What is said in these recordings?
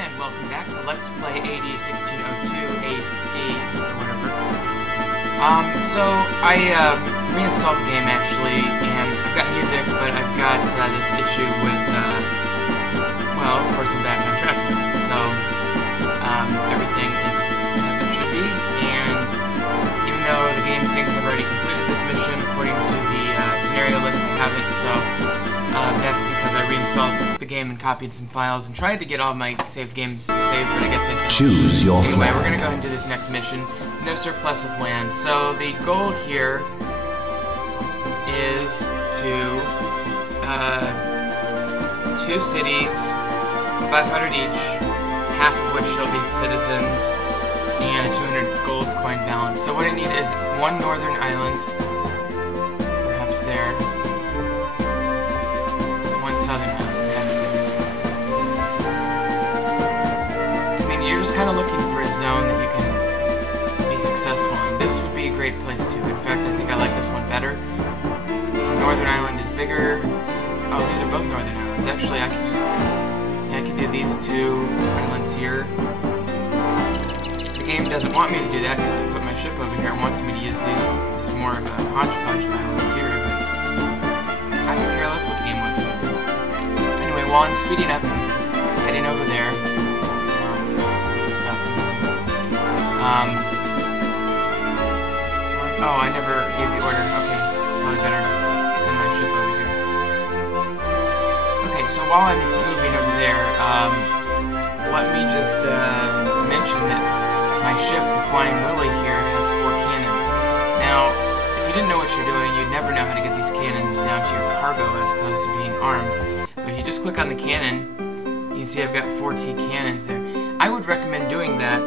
And welcome back to Let's Play AD 1602, AD, or whatever. So I reinstalled the game actually, and I've got music, but I've got this issue with, well, of course I'm back on track. So, everything is as it should be, and even though the game thinks I've already completed this mission, according to the scenario list, I haven't, so that's because I reinstalled the game and copied some files and tried to get all my saved games saved, but I guess I failed. Choose your anyway, flag. we're going to go ahead and do this next mission. No surplus of land. So the goal here is to 2 cities, 500 each, half of which shall be citizens, and a 200 gold coin balance. So what I need is 1 northern island, perhaps there, and 1 southern island, perhaps there. I mean, you're just kind of looking for a zone that you can be successful in. This would be a great place too. In fact, I think I like this one better. The northern island is bigger. Oh, these are both northern islands. Actually, I could just, yeah, I could do these 2 islands here. The game doesn't want me to do that because it put my ship over here. It wants me to use these more of a hodgepodge of islands here, but I could care less what the game wants me to do. Anyway, while I'm speeding up and heading over there, oh, I never gave the order. Okay, probably better send my ship over here. Okay, so while I'm moving over there, let me just mention that my ship, the Flying Willy here, has 4 cannons. Now, if you didn't know what you're doing, you'd never know how to get these cannons down to your cargo as opposed to being armed. But if you just click on the cannon, you can see I've got 4 T cannons there. I would recommend doing that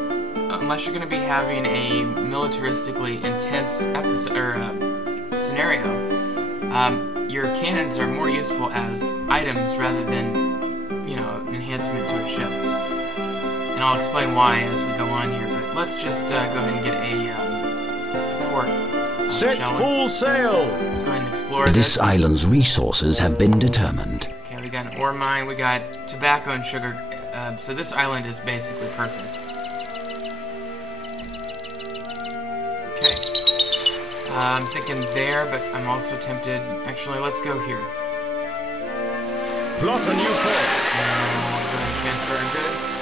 unless you're going to be having a militaristically intense episode or scenario. Your cannons are more useful as items rather than, you know, an enhancement to a ship. And I'll explain why as we go on here. But let's just go ahead and get a port. Set full sail! Let's go ahead and explore This island's resources have been determined. Okay, we got an ore mine, we got tobacco and sugar. So this island is basically perfect. Okay. I'm thinking there, but I'm also tempted. Actually, let's go here. Plot a new port. We'll go ahead and transfer our goods.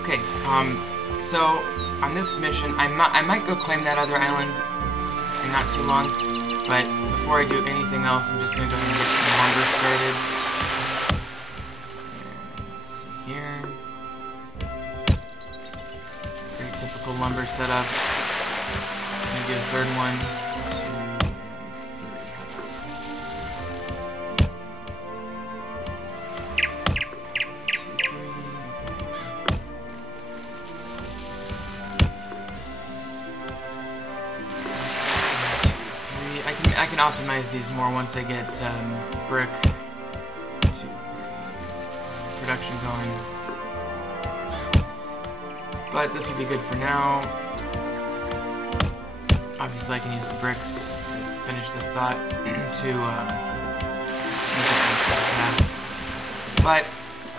Okay, so on this mission, I might go claim that other island in not too long, but before I do anything else, I'm just going to go ahead and get some lumber started. Let's see here. Pretty typical lumber setup. I'm going to do a third one. 2, 3. I can optimize these more once I get brick 2, 3 production going. But this will be good for now. Obviously, I can use the bricks to finish this thought to make it inside path. But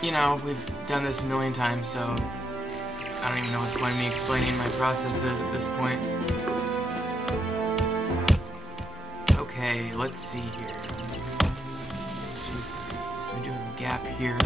you know, we've done this a million times, so I don't even know what the point of me explaining my process is at this point. Okay, let's see here. 1, 2, 3. So we do have a gap here.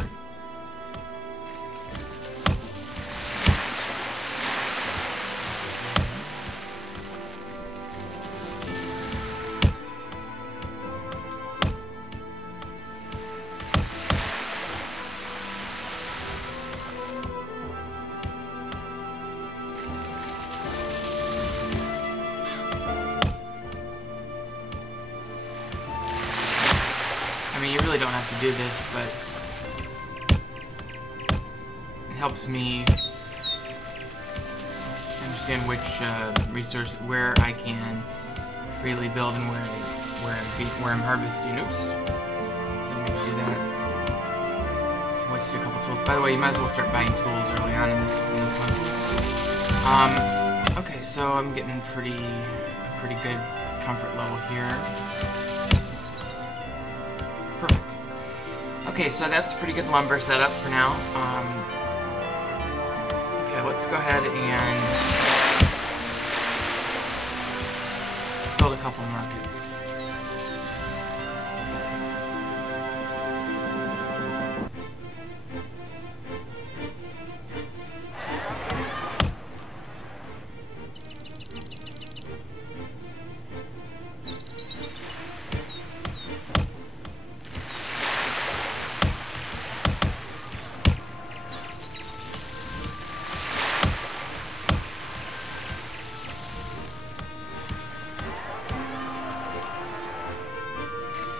I mean, you really don't have to do this, but it helps me understand which resource, where I can freely build and where I'm harvesting. Oops, didn't mean to do that. Wasted a couple tools. By the way, you might as well start buying tools early on in this one. Okay, so I'm getting a pretty good comfort level here. Perfect. Okay, so that's a pretty good lumber setup for now. Okay, let's go ahead and let's build a couple markets.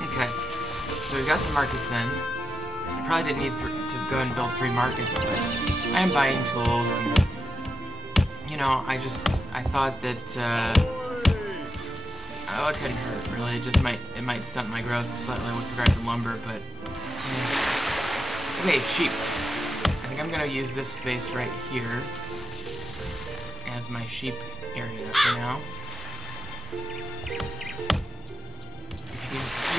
Okay, so we got the markets in. I probably didn't need to go and build 3 markets, but I am buying tools, and you know, I thought that oh, it couldn't hurt really. It might stunt my growth slightly with regard to lumber, but okay, sheep. I think I'm gonna use this space right here as my sheep area for now.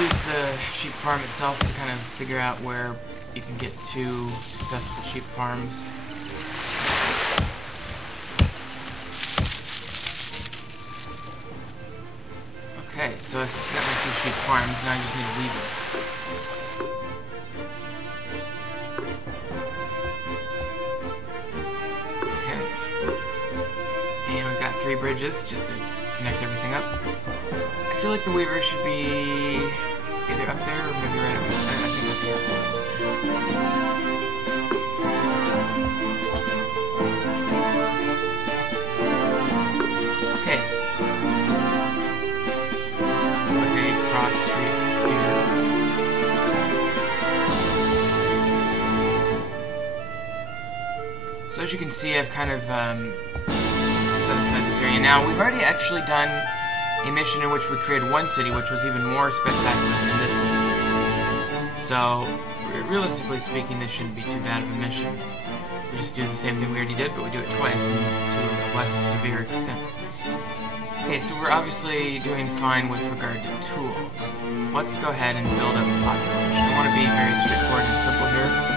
Use the sheep farm itself to kind of figure out where you can get 2 successful sheep farms. Okay, so I've got my 2 sheep farms, now I just need a weaver. Okay. And we've got 3 bridges just to connect everything up. I feel like the weaver should be either up there or maybe right over there. I think up here. Okay. Put a cross street here. So as you can see, I've kind of set aside this area. Now, we've already actually done a mission in which we created 1 city, which was even more spectacular than this city is. So, realistically speaking, this shouldn't be too bad of a mission. We just do the same thing we already did, but we do it twice and to a less severe extent. Okay, so we're obviously doing fine with regard to tools. Let's go ahead and build up the population. I want to be very straightforward and simple here.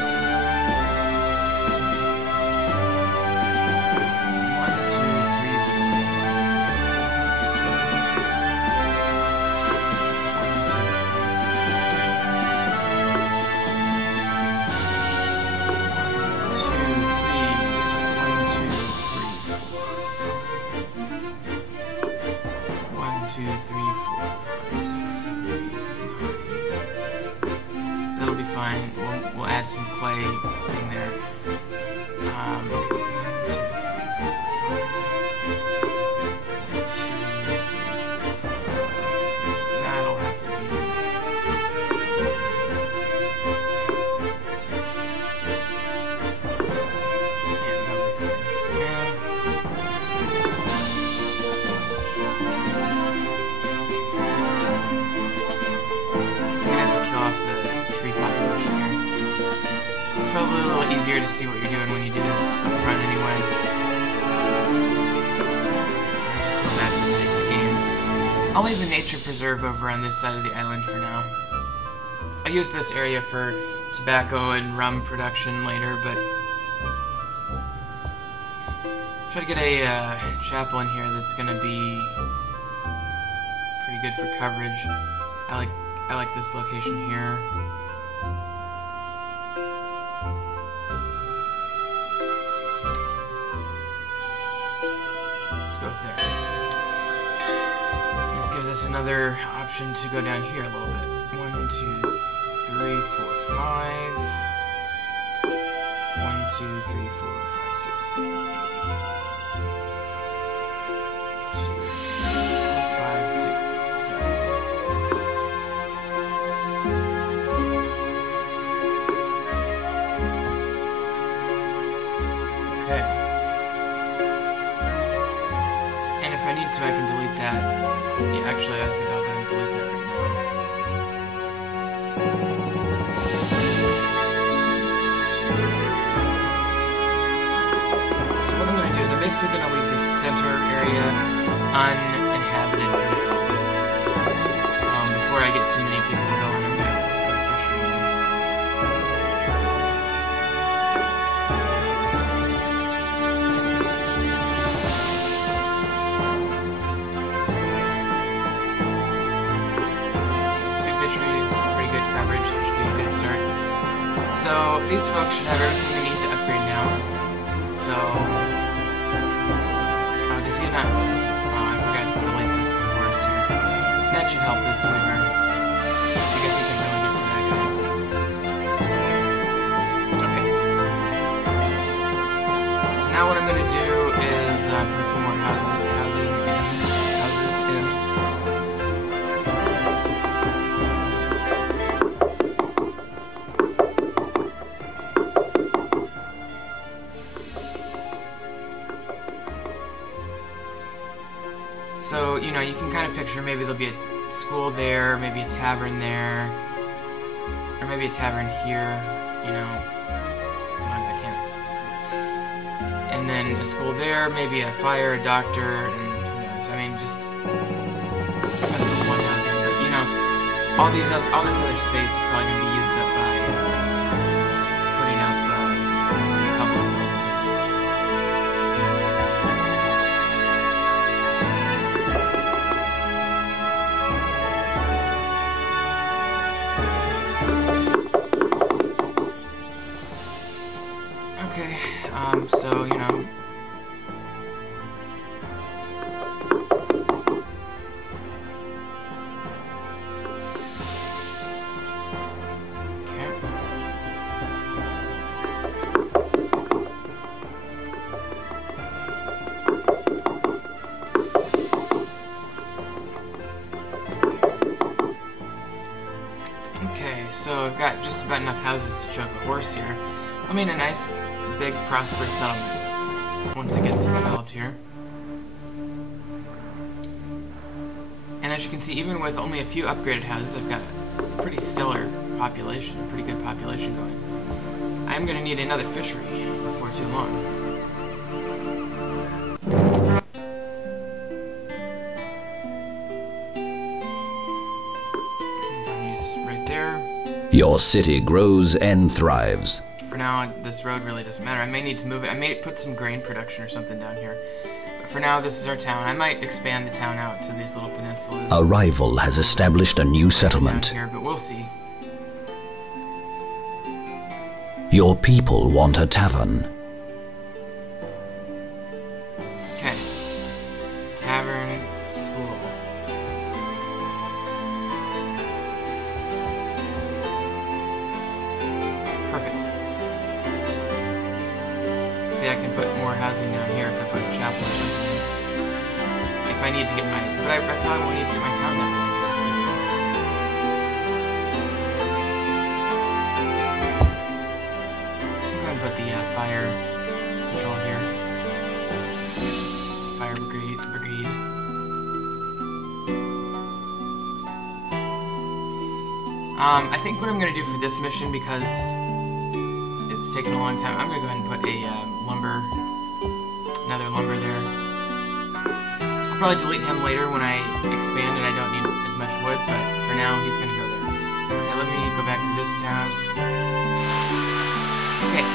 2, 3, 4, 5, 6, 7, 8, 9. That'll be fine. We'll add some clay in there. Okay, 1, 2, 3, 4, 5. 1, 2, 3, 4, 5. That'll have to be. Yeah, that'll be fine. Yeah. It's probably a little easier to see what you're doing when you do this up front anyway. I just feel bad for the game. I'll leave the nature preserve over on this side of the island for now. I'll use this area for tobacco and rum production later, but try to get a chapel in here that's going to be pretty good for coverage. I like this location here. Let's go with there. That gives us another option to go down here a little bit. 1, 2, 3, 4, 5. 1, 2, 3, 4, 5, 6, 7, 8. 2, 3, 4, 5, 6, 7. Okay. And if I need to, I can delete that. Yeah, actually, I think I'll go and delete that right now. So what I'm going to do is I'm basically going to leave this center area uninhabited for now. bridge. That should be a good start. So these folks should have everything they need to upgrade now. So, does he not? Oh, I forgot to delete this forest here. That should help this weaver. I guess he can really get to that guy. Okay. So now what I'm going to do is put a few more houses in. So, you know, you can kind of picture maybe there'll be a school there, maybe a tavern there, or maybe a tavern here, you know. I can't. And then a school there, maybe a fire, a doctor, and who knows. I mean, just one housing, but you know, all this other space is probably going to be used up by putting up public buildings. Okay, so, you know, so I've got just about enough houses to choke a horse here. I mean, a nice, big, prosperous settlement once it gets developed here. And as you can see, even with only a few upgraded houses, I've got a pretty stellar population, a pretty good population going. I'm going to need another fishery before too long. Right there. Your city grows and thrives. For now, this road really doesn't matter. I may need to move it. I may put some grain production or something down here. But for now, this is our town. I might expand the town out to these little peninsulas. A rival has established a new settlement. Down here, but we'll see. Your people want a tavern. Okay. Tavern, school. Perfect. See, I can put more housing down here if I put a chapel or something. If I need to get my... But I probably won't need to get my town that way. I'm going to put the fire patrol here. Fire brigade. I think what I'm going to do for this mission, because it's taken a long time, I'm going to go ahead and put a another lumber there. I'll probably delete him later when I expand and I don't need as much wood, but for now he's going to go there. Okay, let me go back to this task. Okay,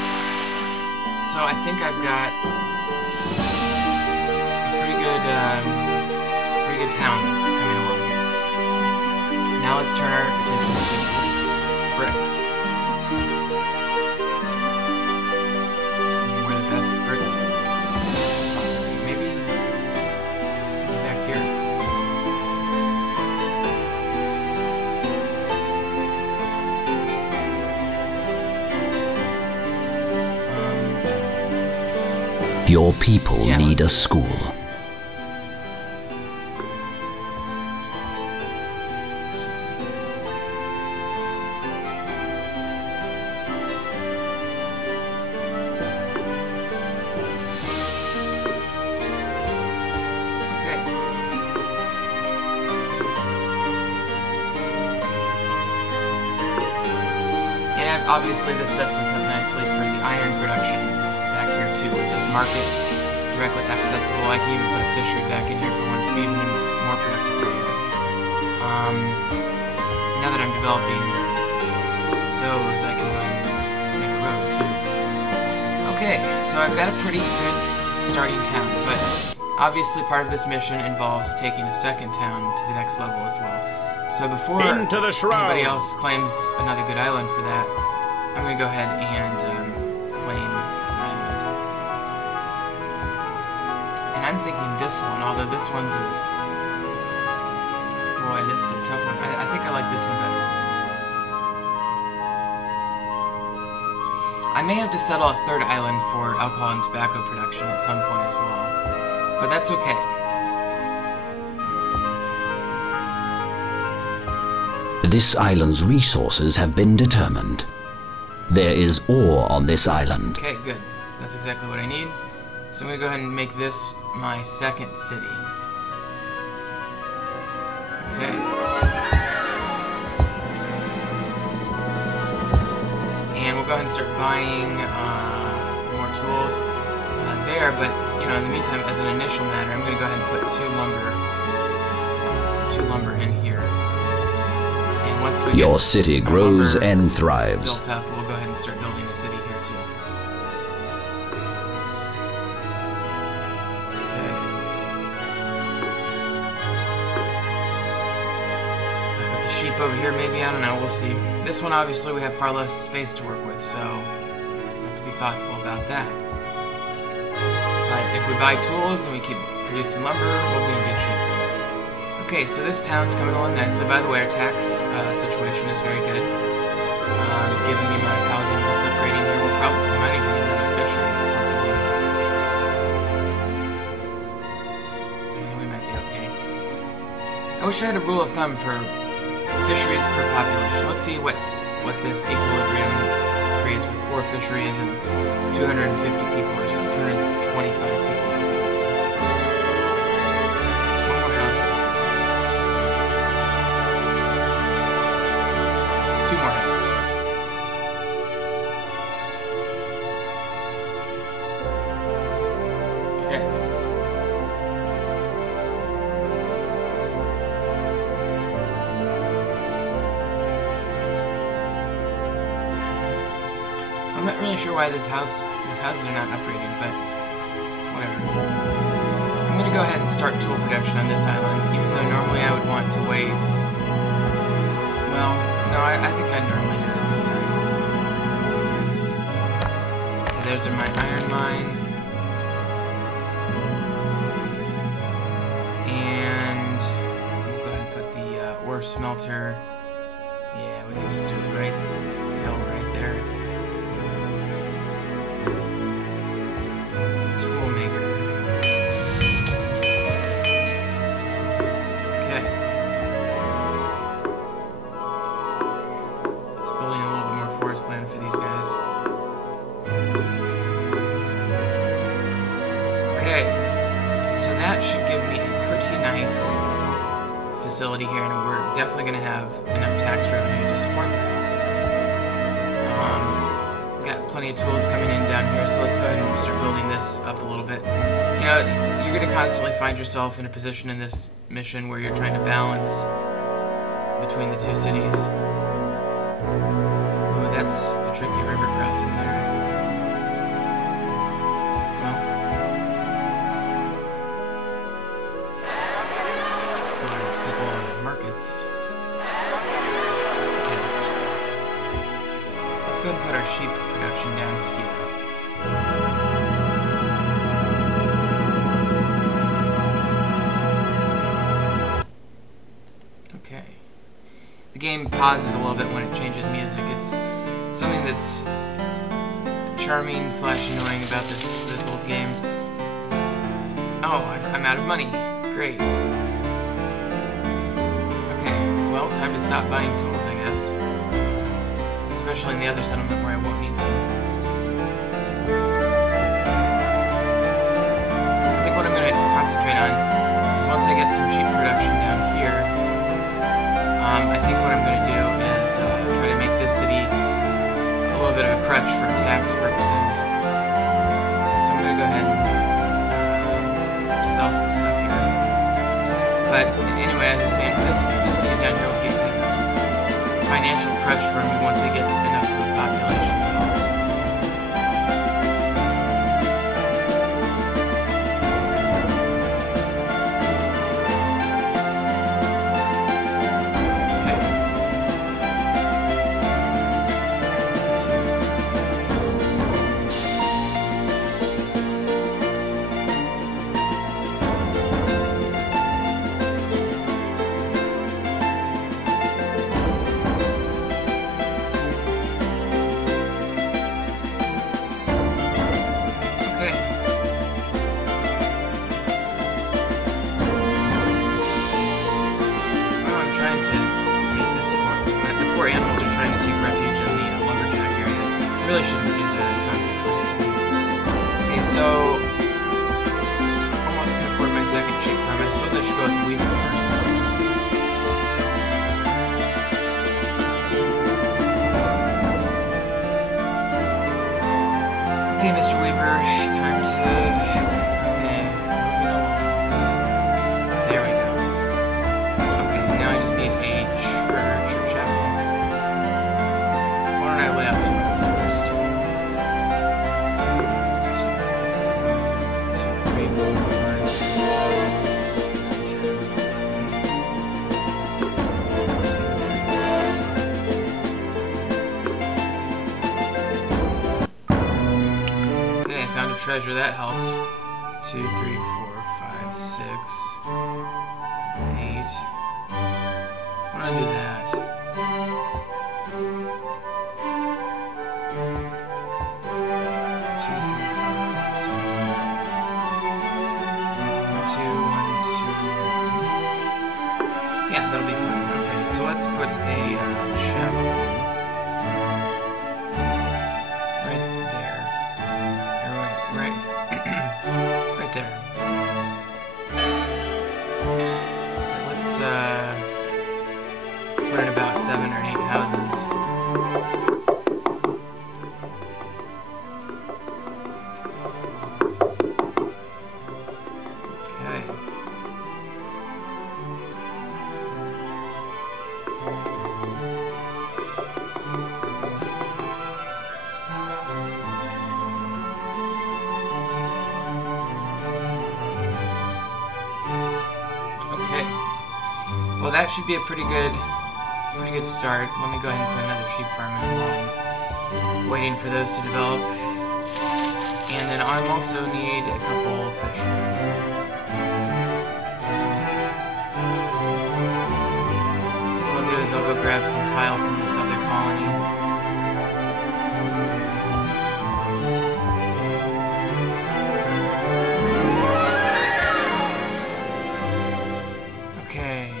so I think I've got a pretty good town coming along here. Now let's turn our attention to bricks. Just thinking where the best brick spot would be. Maybe back here. Your people need a school. Obviously, this sets us up nicely for the iron production back here too. With this market directly accessible, I can even put a fishery back in here if I want to feed them more productive area. Now that I'm developing those, I can go ahead and make a road too. Okay, so I've got a pretty good starting town, but obviously part of this mission involves taking a second town to the next level as well. So before Into the shroud. anybody else claims another good island for that, I'm going to go ahead and claim an island. And I'm thinking this one, although this one's a... Boy, this is a tough one. I think I like this one better. I may have to settle a third island for alcohol and tobacco production at some point as well, but that's okay. This island's resources have been determined. There is ore on this island. Okay, good. That's exactly what I need. So I'm going to go ahead and make this my second city. Okay. And we'll go ahead and start buying more tools there, but, you know, in the meantime, as an initial matter, I'm going to go ahead and put two lumber in here. And once we Your get city grows lumber and thrives. built up, we'll go ahead and start building a city here too. Okay. I put the sheep over here, maybe, I don't know, we'll see. This one, obviously, we have far less space to work with, so we have to be thoughtful about that. But if we buy tools and we keep producing lumber, we'll be in good shape there. Okay, so this town's coming along nicely. By the way, our tax situation is very good. Given the amount of housing that's upgrading here, we might even need another fishery before too long. Yeah, we might be okay. I wish I had a rule of thumb for fisheries per population. Let's see what this equilibrium creates with 4 fisheries and 250 people or something, 225 people. Just one more house. 2 more houses. Okay. I'm not really sure why these houses are not upgrading, but whatever. I'm gonna go ahead and start tool production on this island, even though normally I would want to wait. Well, no, I think I'd normally do it this time. Okay, there's my iron mine. And we'll go ahead and put the ore smelter. Yeah, we can just do it right there. Tool maker. Okay. Just building a little bit more forest land for these guys. Okay. So that should give me a pretty nice facility here, and we're definitely going to have enough tax revenue to support that. Got plenty of tools coming in down here, so let's go ahead and start building this up a little bit. You know, you're going to constantly find yourself in a position in this mission where you're trying to balance between the two cities. Ooh, that's a tricky river crossing there. Well, let's build a couple of markets. Okay. Let's go ahead and put our sheep production down here. Okay. The game pauses a little bit when it changes music. It's something that's charming / annoying about this old game. Oh, I'm out of money. Great. Okay, well, time to stop buying tools, I guess. Especially in the other settlement where I won't need them. I think what I'm going to concentrate on is once I get some sheep production down here, I think what I'm going to do is try to make this city a little bit of a crutch for tax purposes. So I'm going to go ahead and sell some stuff here. But anyway, as I was saying, this city down here will be kind of a financial crutch for me once I get enough of a population developed. to make this fort. The poor animals are trying to take refuge in the lumberjack area. I really shouldn't do that. It's not a good place to be. Okay, so almost can afford my second sheep farm. I suppose I should go with the Weaver first, though. Okay, Mr. Weaver, time to... Okay, moving along. There we go. Okay, now I just need a church chapel. Why don't I lay out some of those first? 2, 3, 4, 5, 10, 11. Okay, I found a treasure, that helps. 2, 3, 4, 5, 6, 8. Why don't I do that? 2, 3, 4, 5, 6, 1, 2, 1, 2. Yeah, that'll be fine. Okay, so let's put a chapel right there. Right there. Okay, let's put in about 7 or 8 houses. Okay. Okay. Well, that should be a pretty good start. Let me go ahead and put another sheep farm in while I'm waiting for those to develop. And then I also need a couple fisheries. What I'll do is I'll go grab some tile from this other colony. Okay.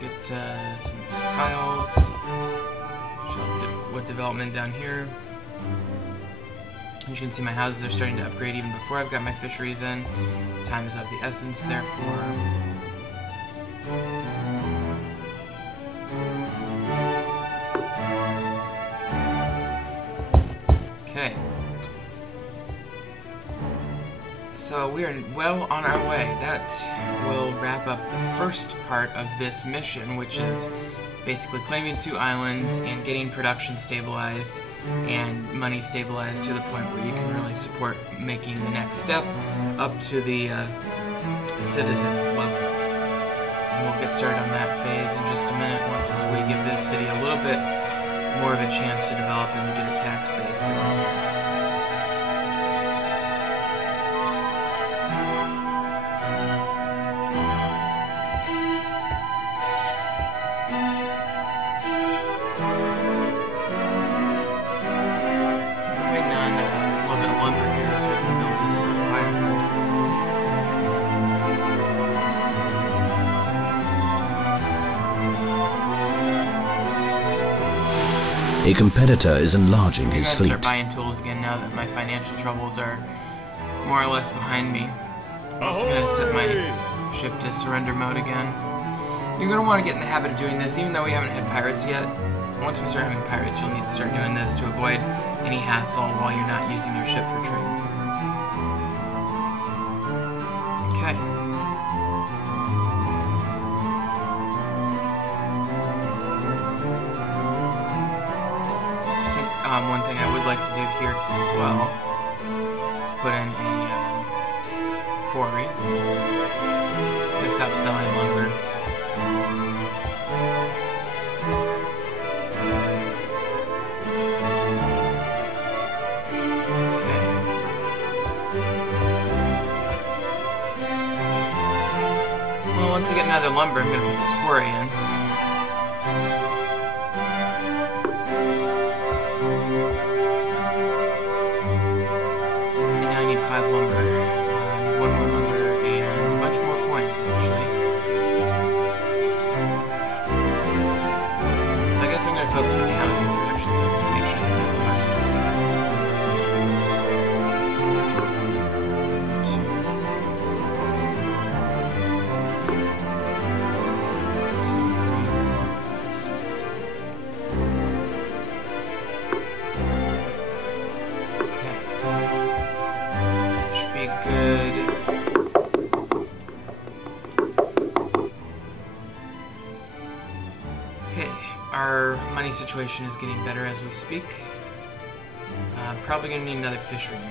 Get some tiles. What development down here. As you can see, my houses are starting to upgrade even before I've got my fisheries in. Time is of the essence, therefore. Okay. So we are well on our way. That will wrap up the first part of this mission, which is basically claiming 2 islands and getting production stabilized and money stabilized to the point where you can really support making the next step up to the citizen level. And we'll get started on that phase in just a minute once we give this city a little bit more of a chance to develop and get a tax base going. A competitor is enlarging I'm his gonna fleet. start buying tools again now that my financial troubles are more or less behind me. I'm also gonna set my ship to surrender mode again. You're gonna want to get in the habit of doing this, even though we haven't had pirates yet. Once we start having pirates, you'll need to start doing this to avoid any hassle while you're not using your ship for trade. Okay. One thing I would like to do here as well is put in a quarry. I stop selling lumber. Okay. Well, once I get another lumber, I'm going to put this quarry in. Lumber. I need 1 more lumber and a bunch more coins, actually. guess I'm going to focus on the housing production so I can make sure that we have money. 2, 3, 4, 5, 6, 7, 8. Okay, our money situation is getting better as we speak. Probably going to need another fishery unit.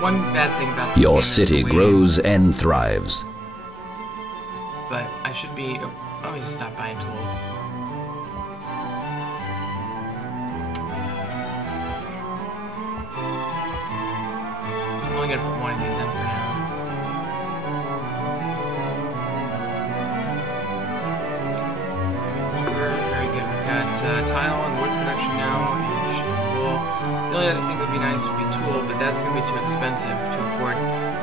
One bad thing about this Your game city is the grows and thrives. But I should be... Oh, let me just stop buying tools. I'm only gonna put one of these in for now. Very good. We've got tile and wood production now, and shipping wool. The only other thing that would be nice would be tool, but that's going to be too expensive to afford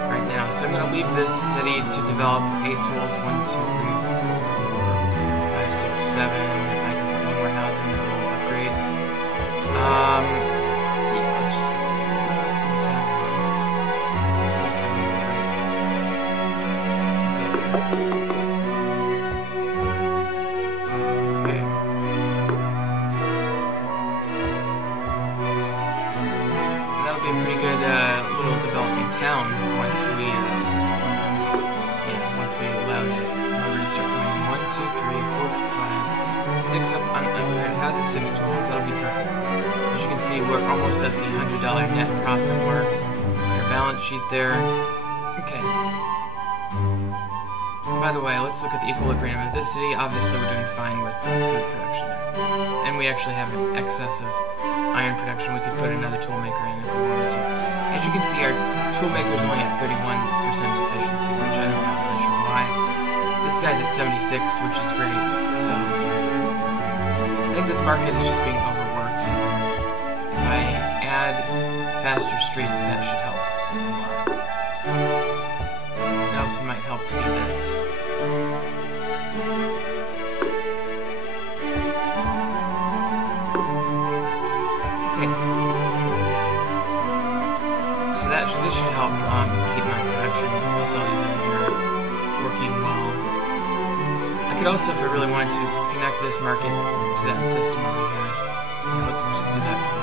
right now. So I'm going to leave this city to develop 8 tools. 1, 2, 3, 4, 5, 6, 7. I can put one more housing that will upgrade. Yeah, let's just go. The town. Let's go. Okay. That'll be a pretty good little developing town once we allow the number to start coming in. 1, 2, 3, 4, 5, 6 up on upgraded houses, 6 tools. That'll be perfect. As you can see, we're almost at the $100 net profit mark. Our balance sheet there. Okay. By the way, let's look at the equilibrium of this city. Obviously, we're doing fine with food production there, and we actually have an excess of iron production. We could put another tool maker in if we wanted to. As you can see, our tool maker is only at 31% efficiency, which I'm not really sure why. This guy's at 76, which is great. So I think this market is just being overworked. If I add faster streets, that should help a lot. It also might help to do this. So this should help keep my production facilities over here working well. I could also, if I really wanted to, connect this market to that system over here. Yeah, let's just do that for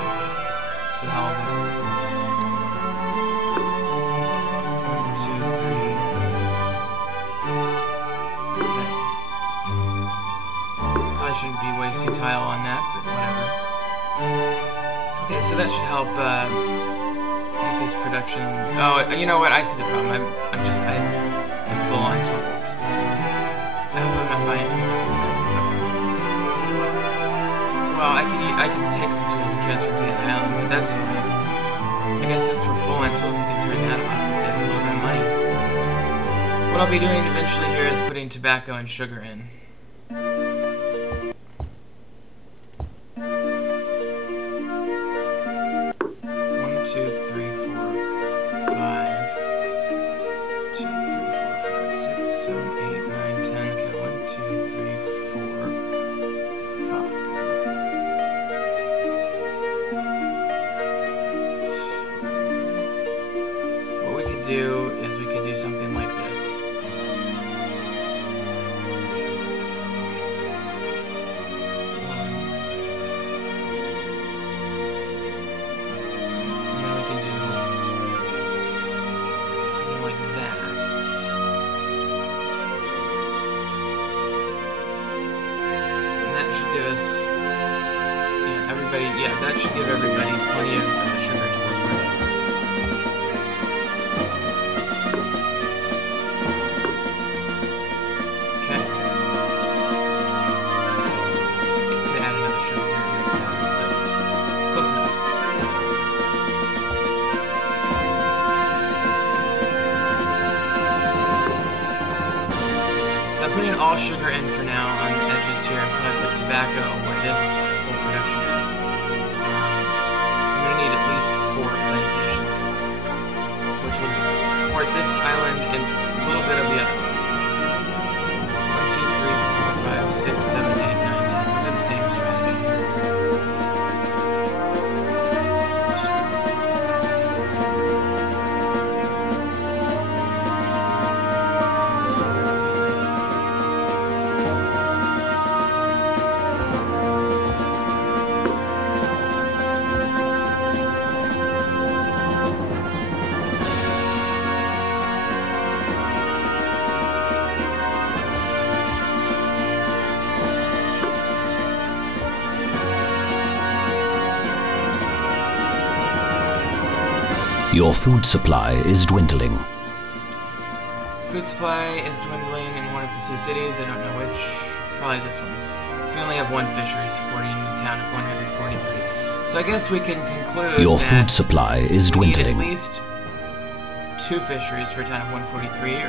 the hell of it. 1, 2, 3. Okay. Probably shouldn't be wasting tile on that, but whatever. Okay, so that should help these production. Oh, you know what? I see the problem. I'm full on tools. I hope I'm not buying tools. Well, I can take some tools and transfer them to the island, but that's fine. I guess since we're full on tools, we can turn that off and save a little bit of money. What I'll be doing eventually here is putting tobacco and sugar in. 2, 3, 4, 5. 2, 3, 4, 5, 6, 7, 8, 9, 10. Okay, 1, 2, 3, 4, 5. What we could do is we could do something like this. Should give us, that should give everybody plenty of sugar to work with. Okay. I'm gonna add another sugar here and make that, but close enough. all sugar in for now on the edges here, and probably put tobacco where this whole production is. I'm going to need at least 4 plantations, which will support this island and a little bit of the other one. 1, 2, 3, 4, 5, 6, 7, 8, 9, 10. We'll do the same strategy here. Your food supply is dwindling. Food supply is dwindling in one of the 2 cities. I don't know which. Probably this one. So we only have 1 fishery supporting a town of 143. So I guess we can conclude Your that food supply is we need dwindling. at least 2 fisheries for a town of 143.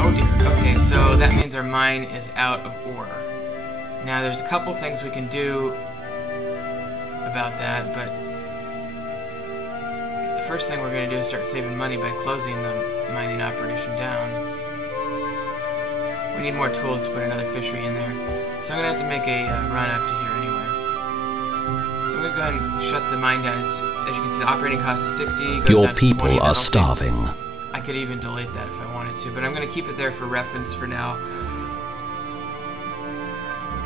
Oh dear. Okay, so that means our mine is out of ore. Now there's a couple things we can do about that, but the first thing we're going to do is start saving money by closing the mining operation down. We need more tools to put another fishery in there. So I'm going to have to make a run up to here anyway. So I'm going to go ahead and shut the mine down. As you can see, the operating cost is 60. Goes Your down to people 20. are That'll save. starving. I could even delete that if I wanted to, but I'm going to keep it there for reference for now.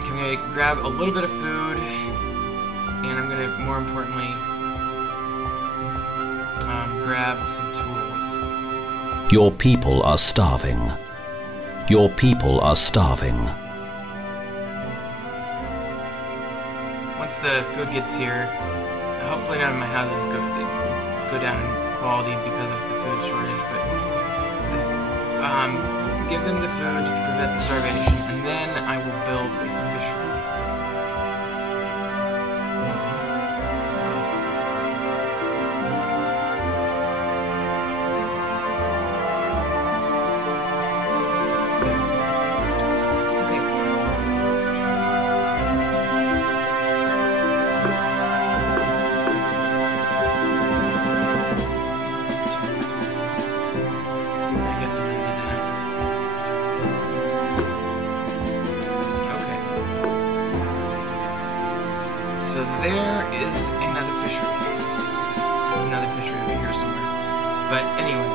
I'm going to grab a little bit of food, and I'm going to, more importantly, grab some tools. Your people are starving. Your people are starving. Once the food gets here, hopefully none of my houses go down in quality because of the food shortage, but give them the food to prevent the starvation, and then I will build a fishery. So there is another fishery. Another fishery over here somewhere. But anyway,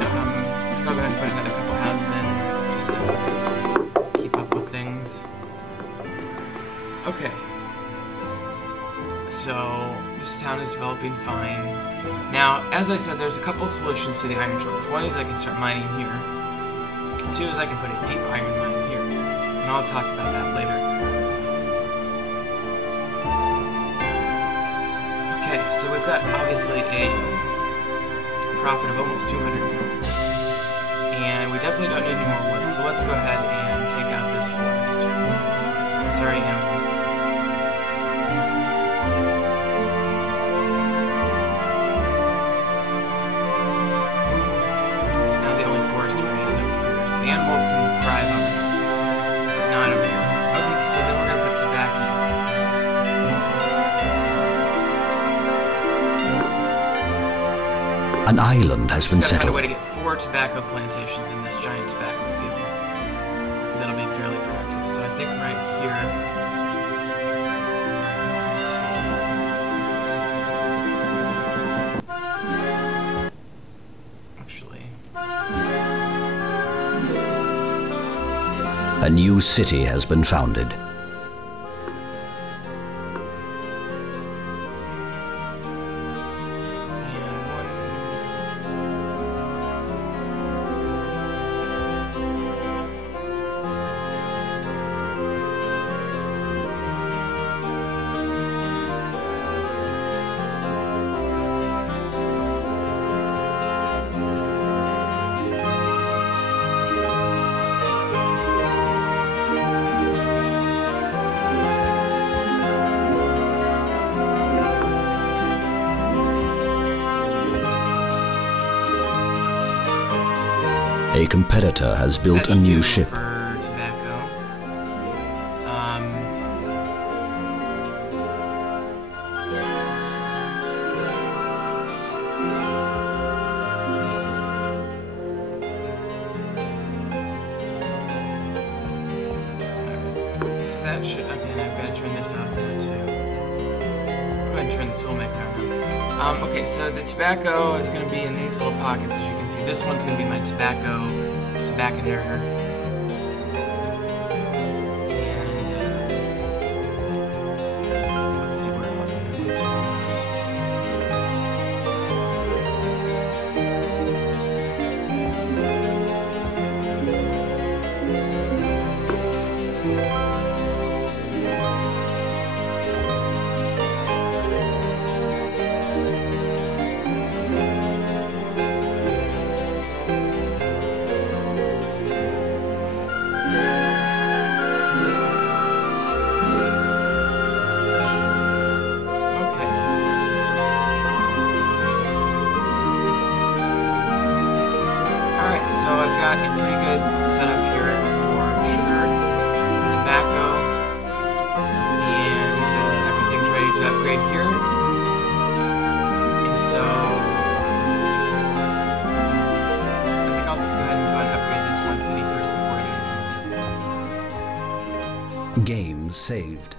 I'll go ahead and put another couple houses in, just to keep up with things. Okay. So this town is developing fine. Now, as I said, there's a couple solutions to the iron shortage. One is I can start mining here. 2 is I can put a deep iron mine here. And I'll talk about that later. Okay, so we've got obviously a profit of almost 200 now. And we definitely don't need any more wood, so let's go ahead and take out this forest. Sorry, animals. So now the only forest area is over here, so the animals can thrive over here, but not over here. Okay, so then we're going to put tobacco. An island has been Just gotta find a settled. way to get 4 tobacco plantations in this giant tobacco field. That'll be fairly productive. So I think right here. 1, 2, 3, 4, 5, 6. Actually. A new city has been founded. A competitor has built a new ship. For tobacco. So that should, again, I've got to turn this off now too. Go ahead and turn the toolmaker on now. Okay, so the tobacco is going to be in these little pockets, as you can see. This one's going to be my tobacconer. And let's see where else can I put this. So I've got a pretty good setup here for sugar, tobacco, and everything's ready to upgrade here. And so I think I'll go ahead and upgrade this one city first before I do anything. Game saved.